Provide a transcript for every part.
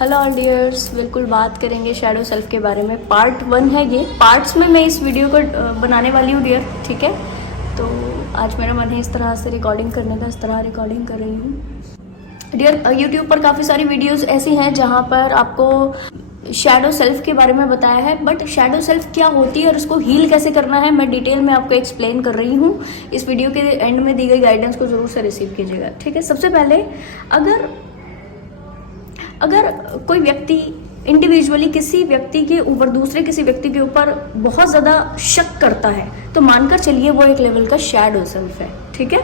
Hello all dears, बिल्कुल बात करेंगे शैडो सेल्फ के बारे में। पार्ट 1 है ये। पार्ट्स में मैं इस वीडियो को बनाने वाली हूँ डियर, ठीक है। तो आज मेरा मन है इस तरह से रिकॉर्डिंग करने का, इस तरह रिकॉर्डिंग कर रही हूँ डियर। यूट्यूब पर काफ़ी सारी वीडियोस ऐसी हैं जहाँ पर आपको शैडो सेल्फ के बारे में बताया है, बट शैडो सेल्फ क्या होती है और उसको हील कैसे करना है मैं डिटेल में आपको एक्सप्लेन कर रही हूँ। इस वीडियो के एंड में दी गई गाइडेंस को ज़रूर से रिसीव कीजिएगा, ठीक है। सबसे पहले अगर कोई व्यक्ति इंडिविजुअली किसी व्यक्ति के ऊपर, दूसरे किसी व्यक्ति के ऊपर बहुत ज़्यादा शक करता है तो मानकर चलिए वो एक लेवल का शैडो सेल्फ है, ठीक है।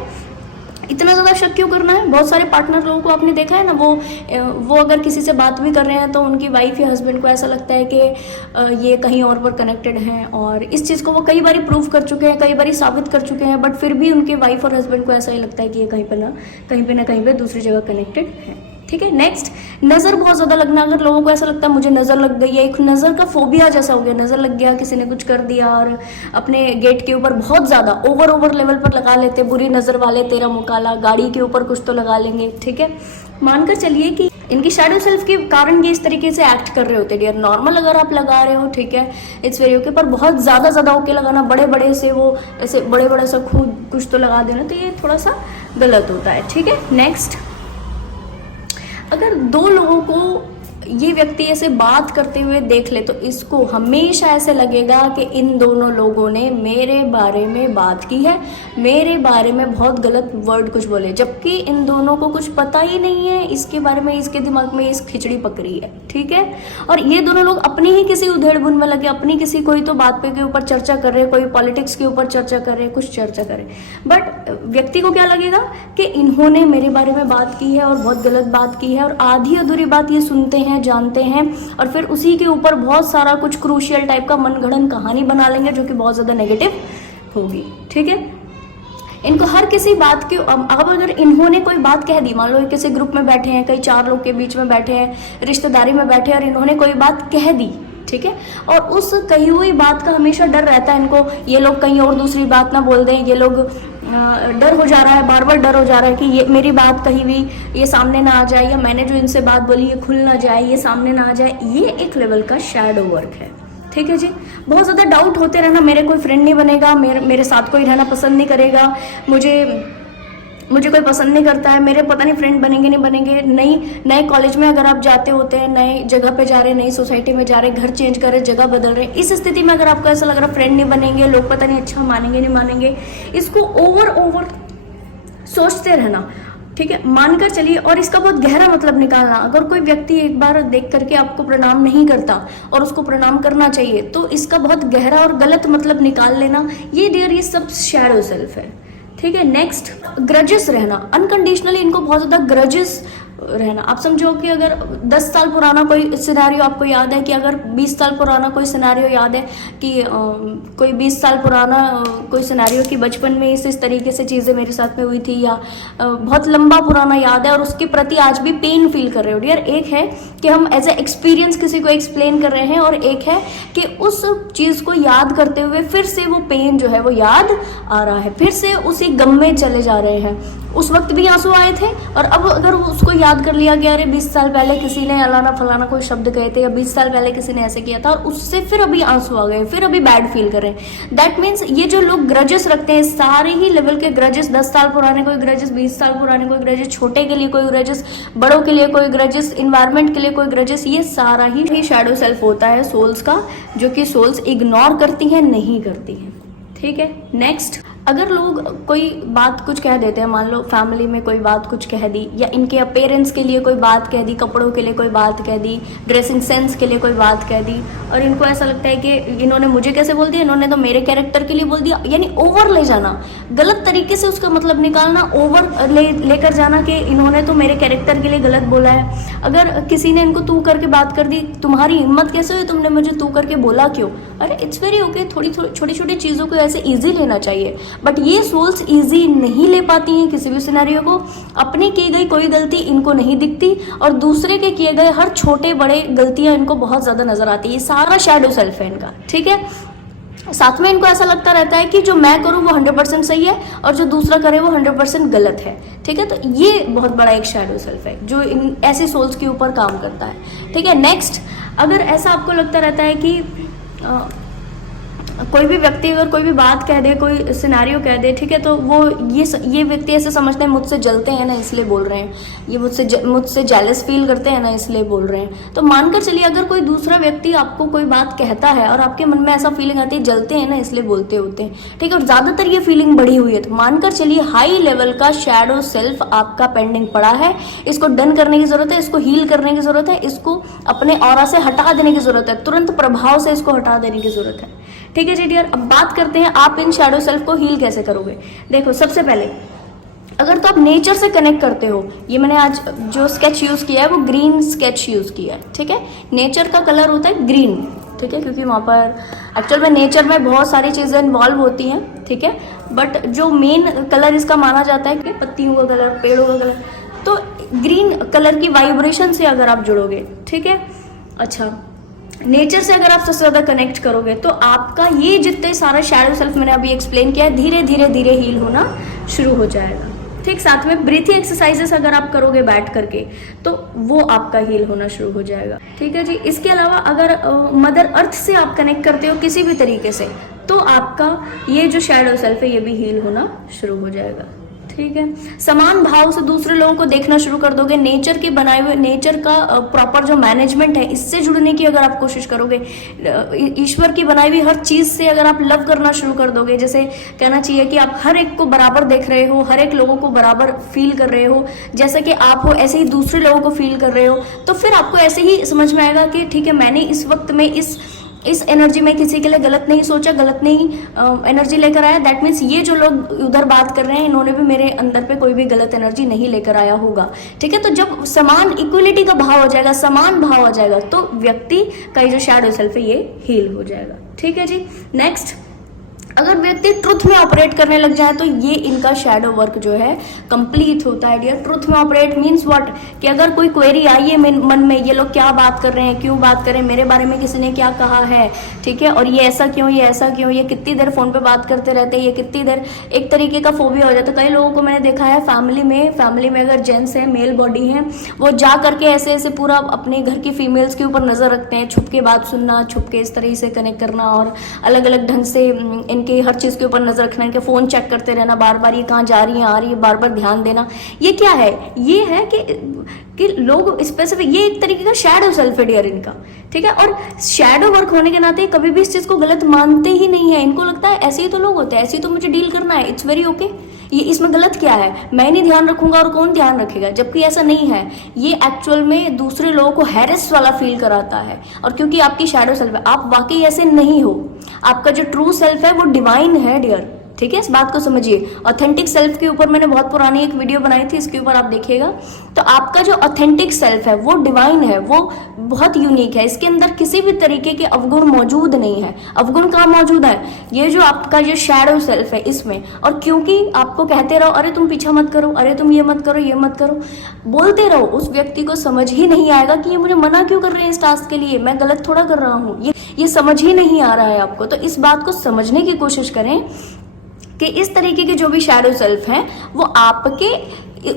इतना ज़्यादा शक क्यों करना है? बहुत सारे पार्टनर लोगों को आपने देखा है ना, वो अगर किसी से बात भी कर रहे हैं तो उनकी वाइफ या हस्बैंड को ऐसा लगता है कि ये कहीं और पर कनेक्टेड हैं, और इस चीज़ को वो कई बार प्रूव कर चुके हैं, कई बार साबित कर चुके हैं, बट फिर भी उनके वाइफ और हस्बैंड को ऐसा ही लगता है कि ये कहीं पे दूसरी जगह कनेक्टेड है, ठीक है। नेक्स्ट, नज़र बहुत ज़्यादा लगना। अगर लोगों को ऐसा लगता है मुझे नज़र लग गई है, एक नज़र का फोबिया जैसा हो गया, नज़र लग गया, किसी ने कुछ कर दिया और अपने गेट के ऊपर बहुत ज़्यादा ओवर लेवल पर लगा लेते, बुरी नज़र वाले, तेरा मुकाला, गाड़ी के ऊपर कुछ तो लगा लेंगे, ठीक है। मानकर चलिए कि इनकी शैडो सेल्फ के कारण ये इस तरीके से एक्ट कर रहे होते डियर। नॉर्मल अगर आप लगा रहे हो, ठीक है, इट्स वेरी ओके, पर बहुत ज़्यादा ओके लगाना, बड़े से वो ऐसे बड़े सा खूब कुछ तो लगा देना, तो ये थोड़ा सा गलत होता है, ठीक है। नेक्स्ट, अगर दो लोगों को ये व्यक्ति ऐसे बात करते हुए देख ले तो इसको हमेशा ऐसे लगेगा कि इन दोनों लोगों ने मेरे बारे में बात की है, मेरे बारे में बहुत गलत वर्ड कुछ बोले, जबकि इन दोनों को कुछ पता ही नहीं है इसके बारे में, इसके दिमाग में इस खिचड़ी पकड़ी है, ठीक है। और ये दोनों लोग अपनी ही किसी उधेड़-बुन में लगे, अपनी किसी कोई तो बात पे के ऊपर चर्चा कर रहे, कोई पॉलिटिक्स के ऊपर चर्चा कर रहे, कुछ चर्चा कर रहे, बट व्यक्ति को क्या लगेगा कि इन्होंने मेरे बारे में बात की है और बहुत गलत बात की है, और आधी अधूरी बात ये सुनते हैं, जानते हैं, और फिर उसी के ऊपर बहुत सारा कुछ क्रूशियल टाइप का मनगढ़ंत कहानी बना लेंगे जो कि बहुत ज़्यादा नेगेटिव होगी, ठीक है। इनको हर किसी बात के, अब अगर इन्होंने कोई बात कह दी, मान लो किसी ग्रुप में बैठे हैं, कई 4 लोग के बीच में बैठे हैं, रिश्तेदारी में बैठे हैं, और इन्होंने कोई बात कह दी, ठीक है, और उस कही हुई बात का हमेशा डर रहता है इनको, ये लोग कहीं और दूसरी बात ना बोल दें, ये लोग डर हो जा रहा है, बार बार डर हो जा रहा है कि ये मेरी बात कहीं भी ये सामने ना आ जाए, या मैंने जो इनसे बात बोली ये खुल ना जाए, ये सामने ना आ जाए। ये एक लेवल का शैडो वर्क है, ठीक है जी। बहुत ज़्यादा डाउट होते रहना, मेरे कोई फ्रेंड नहीं बनेगा, मेरे साथ कोई रहना पसंद नहीं करेगा, मुझे कोई पसंद नहीं करता है, मेरे पता नहीं फ्रेंड बनेंगे नहीं बनेंगे। नए कॉलेज में अगर आप जाते होते हैं, नए जगह पे जा रहे हैं, नई सोसाइटी में जा रहे हैं, घर चेंज कर रहे हैं, जगह बदल रहे हैं, इस स्थिति में अगर आपको ऐसा लग रहा है फ्रेंड नहीं बनेंगे, लोग पता नहीं अच्छा मानेंगे नहीं मानेंगे, इसको ओवर सोचते रहना, ठीक है, मानकर चलिए। और इसका बहुत गहरा मतलब निकालना। अगर कोई व्यक्ति एक बार देख करके आपको प्रणाम नहीं करता और उसको प्रणाम करना चाहिए, तो इसका बहुत गहरा और गलत मतलब निकाल लेना, ये डियर ये सब शैडो सेल्फ है, ठीक है। नेक्स्ट, ग्रजेस रहना, अनकंडीशनली इनको बहुत ज़्यादा ग्रजेस रहना। आप समझो कि अगर 10 साल पुराना कोई सिनेरियो आपको याद है, कि अगर 20 साल पुराना कोई सिनेरियो याद है, कि कोई 20 साल पुराना कोई सिनेरियो कि बचपन में इस तरीके से चीज़ें मेरे साथ में हुई थी, या बहुत लंबा पुराना याद है और उसके प्रति आज भी पेन फील कर रहे हो डियर। एक है कि हम एज ए एक्सपीरियंस किसी को एक्सप्लेन कर रहे हैं, और एक है कि उस चीज़ को याद करते हुए फिर से वो पेन जो है वो याद आ रहा है, फिर से उसी गम में चले जा रहे हैं। उस वक्त भी आंसू आए थे, और अब अगर उसको याद कर लिया गया, अरे 20 साल पहले किसी ने अलाना फलाना कोई शब्द कहे थे, या 20 साल पहले किसी ने ऐसे किया था, और उससे फिर अभी आंसू आ गए, फिर अभी बैड फील कर रहे हैं। दैट मीन्स ये जो लोग ग्रजेस रखते हैं, सारे ही लेवल के ग्रजेस, 10 साल पुराने कोई ग्रजेस, 20 साल पुराने कोई ग्रजेस, छोटे के लिए कोई ग्रजेस, बड़ों के लिए कोई ग्रजेस, इन्वायरमेंट के लिए कोई ग्रजेस, ये सारा ही शैडो सेल्फ होता है सोल्स का, जो कि सोल्स इग्नोर करती हैं, नहीं करती हैं, ठीक है। नेक्स्ट, अगर लोग कोई बात कुछ कह देते हैं, मान लो फैमिली में कोई बात कुछ कह दी, या इनके अपीयरेंस के लिए कोई बात कह दी, कपड़ों के लिए कोई बात कह दी, ड्रेसिंग सेंस के लिए कोई बात कह दी, और इनको ऐसा लगता है कि इन्होंने मुझे कैसे बोल दिया, इन्होंने तो मेरे कैरेक्टर के लिए बोल दिया, यानी ओवर ले जाना, गलत तरीके से उसका मतलब निकालना, ओवर लेकर जाना कि इन्होंने तो मेरे कैरेक्टर के लिए गलत बोला है। अगर किसी ने इनको तू करके बात कर दी, तुम्हारी हिम्मत कैसे हुई, तुमने मुझे तू करके बोला क्यों? अरे इट्स वेरी ओके, थोड़ी छोटी छोटी चीज़ों को ऐसे ईजी लेना चाहिए, बट ये सोल्स इजी नहीं ले पाती हैं किसी भी सिनेरियो को। अपनी की गई कोई गलती इनको नहीं दिखती, और दूसरे के किए गए हर छोटे बड़े गलतियां इनको बहुत ज़्यादा नजर आती है। ये सारा शैडो सेल्फ है इनका, ठीक है। साथ में इनको ऐसा लगता रहता है कि जो मैं करूँ वो 100% सही है और जो दूसरा करे वो 100% गलत है। ठीक है, तो ये बहुत बड़ा एक शैडो सेल्फ है जो इन ऐसे सोल्स के ऊपर काम करता है। ठीक है, नेक्स्ट, अगर ऐसा आपको लगता रहता है कि कोई भी व्यक्ति अगर कोई भी बात कह दे, कोई सिनेरियो कह दे, ठीक है, तो वो ये व्यक्ति ऐसे समझते हैं मुझसे जलते हैं ना इसलिए बोल रहे हैं, ये मुझसे जेलस फील करते हैं ना इसलिए बोल रहे हैं। तो मानकर चलिए अगर कोई दूसरा व्यक्ति आपको कोई बात कहता है और आपके मन में ऐसा फीलिंग आती है जलते हैं ना इसलिए बोलते होते हैं, ठीक है, और ज़्यादातर ये फीलिंग बढ़ी हुई है, तो मानकर चलिए हाई लेवल का शैडो सेल्फ आपका पेंडिंग पड़ा है। इसको डन करने की ज़रूरत है, इसको हील करने की ज़रूरत है, इसको अपने ऑरा से हटा देने की ज़रूरत है, तुरंत प्रभाव से इसको हटा देने की ज़रूरत है। ठीक है जी डियर, अब बात करते हैं आप इन शैडो सेल्फ को हील कैसे करोगे। देखो, सबसे पहले अगर तो आप नेचर से कनेक्ट करते हो, ये मैंने आज जो स्केच यूज़ किया है वो ग्रीन स्केच यूज़ किया है। ठीक है, नेचर का कलर होता है ग्रीन, ठीक है, क्योंकि वहाँ पर एक्चुअल में नेचर में बहुत सारी चीज़ें इन्वॉल्व होती हैं। ठीक है, बट जो मेन कलर इसका माना जाता है कि पत्तियों का कलर, पेड़ों का कलर, तो ग्रीन कलर की वाइब्रेशन से अगर आप जुड़ोगे, ठीक है, अच्छा, नेचर से अगर आप सबसे ज़्यादा कनेक्ट करोगे तो आपका ये जितने सारा शैडो सेल्फ मैंने अभी एक्सप्लेन किया है धीरे धीरे धीरे हील होना शुरू हो जाएगा। ठीक, साथ में ब्रीथिंग एक्सरसाइजेस अगर आप करोगे बैठ करके तो वो आपका हील होना शुरू हो जाएगा। ठीक है जी, इसके अलावा अगर मदर अर्थ से आप कनेक्ट करते हो किसी भी तरीके से तो आपका ये जो शैडो सेल्फ है ये भी हील होना शुरू हो जाएगा। ठीक है, समान भाव से दूसरे लोगों को देखना शुरू कर दोगे, नेचर के बनाए हुए, नेचर का प्रॉपर जो मैनेजमेंट है इससे जुड़ने की अगर आप कोशिश करोगे, ईश्वर की बनाई हुई हर चीज़ से अगर आप लव करना शुरू कर दोगे, जैसे कहना चाहिए कि आप हर एक को बराबर देख रहे हो, हर एक लोगों को बराबर फील कर रहे हो, जैसे कि आप हो ऐसे ही दूसरे लोगों को फील कर रहे हो, तो फिर आपको ऐसे ही समझ में आएगा कि ठीक है, मैंने इस वक्त में इस एनर्जी में किसी के लिए गलत नहीं सोचा, गलत नहीं एनर्जी लेकर आया। दैट मीन्स ये जो लोग उधर बात कर रहे हैं इन्होंने भी मेरे अंदर पे कोई भी गलत एनर्जी नहीं लेकर आया होगा। ठीक है, तो जब समान इक्वलिटी का भाव हो जाएगा, समान भाव आ जाएगा, तो व्यक्ति का जो शैडो सेल्फ है ये हील हो जाएगा। ठीक है जी, नेक्स्ट, अगर व्यक्ति ट्रुथ में ऑपरेट करने लग जाए तो ये इनका शैडो वर्क जो है कंप्लीट होता है डियर। ट्रुथ में ऑपरेट मीन्स व्हाट, कि अगर कोई क्वेरी आई है मन में, ये लोग क्या बात कर रहे हैं, क्यों बात कर रहे हैं, मेरे बारे में किसी ने क्या कहा है, ठीक है, और ये ऐसा क्यों, ये ऐसा क्यों, ये कितनी देर फोन पे बात करते रहते हैं, ये कितनी देर, एक तरीके का फोबिया हो जाता है। कई लोगों को मैंने देखा है फैमिली में अगर जेंट्स है, मेल बॉडी है, वो जा करके ऐसे ऐसे पूरा अपने घर की फीमेल्स के ऊपर नजर रखते हैं, छुप के बात सुनना, छुप के इस तरह से कनेक्ट करना और अलग अलग ढंग से कि हर चीज़ के ऊपर नजर रखना, इनके फोन चेक करते रहना, बार बार ये कहाँ जा रही है, आ रही है, बार बार ध्यान देना। ये क्या है, ये है कि लोग स्पेसिफिक, ये एक तरीके का शैडो सेल्फ है डियर इनका। ठीक है, और शैडो वर्क होने के नाते कभी भी इस चीज़ को गलत मानते ही नहीं है। इनको लगता है ऐसे ही तो लोग होते हैं, ऐसे ही तो मुझे डील करना है, इट्स वेरी ओके, ये इसमें गलत क्या है, मैं नहीं ध्यान रखूंगा और कौन ध्यान रखेगा, जबकि ऐसा नहीं है। ये एक्चुअल में दूसरे लोगों को हैरेस वाला फील कराता है, और क्योंकि आपकी शैडो सेल्फ है, आप वाकई ऐसे नहीं हो। आपका जो ट्रू सेल्फ है वो डिवाइन है डियर। ठीक है, इस बात को समझिए। ऑथेंटिक सेल्फ के ऊपर मैंने बहुत पुरानी एक वीडियो बनाई थी, इसके ऊपर आप देखिएगा। तो आपका जो ऑथेंटिक सेल्फ है वो डिवाइन है, वो बहुत यूनिक है, इसके अंदर किसी भी तरीके के अवगुण मौजूद नहीं है। अवगुण कहाँ मौजूद है, ये जो आपका जो शैडो सेल्फ है इसमें। और क्योंकि आपको कहते रहो अरे तुम पीछा मत करो, अरे तुम ये मत करो, ये मत करो, बोलते रहो, उस व्यक्ति को समझ ही नहीं आएगा कि ये मुझे मना क्यों कर रहे हैं इस टास्क के लिए, मैं गलत थोड़ा कर रहा हूँ, ये समझ ही नहीं आ रहा है आपको। तो इस बात को समझने की कोशिश करें कि इस तरीके के जो भी शैडो सेल्फ हैं वो आपके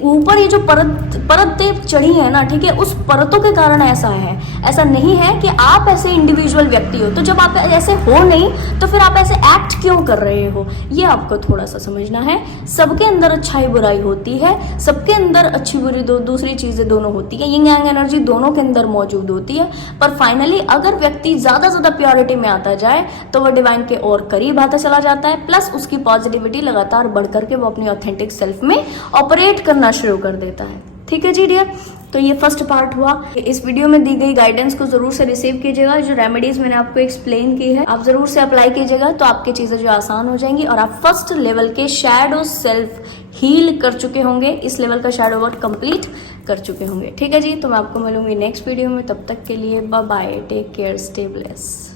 ऊपर ये जो परतें चढ़ी है ना, ठीक है, उस परतों के कारण ऐसा है। ऐसा नहीं है कि आप ऐसे इंडिविजुअल व्यक्ति हो, तो जब आप ऐसे हो नहीं तो फिर आप ऐसे एक्ट क्यों कर रहे हो, ये आपको थोड़ा सा समझना है। सबके अंदर अच्छाई बुराई होती है, सबके अंदर अच्छी बुरी दूसरी चीजें दोनों होती है, यिंग यांग एनर्जी दोनों के अंदर मौजूद होती है। पर फाइनली अगर व्यक्ति ज्यादा प्योरिटी में आता जाए तो वह डिवाइन के और करीब आता चला जाता है, प्लस उसकी पॉजिटिविटी लगातार बढ़ करके वो अपनी ऑथेंटिक सेल्फ में ऑपरेट करना शुरू कर देता है। ठीक है जी डियर, तो ये फर्स्ट पार्ट हुआ। इस वीडियो में दी गई गाइडेंस को जरूर से रिसीव कीजिएगा। जो रेमेडीज मैंने आपको एक्सप्लेन की है आप जरूर से अप्लाई कीजिएगा, तो आपकी चीजें जो आसान हो जाएंगी और आप फर्स्ट लेवल के शैडो सेल्फ हील कर चुके होंगे, इस लेवल का शैडो वर्क कंप्लीट कर चुके होंगे। ठीक है जी, तो मैं आपको मिलूंगी नेक्स्ट वीडियो में, तब तक के लिए bye bye, take care, stay bless.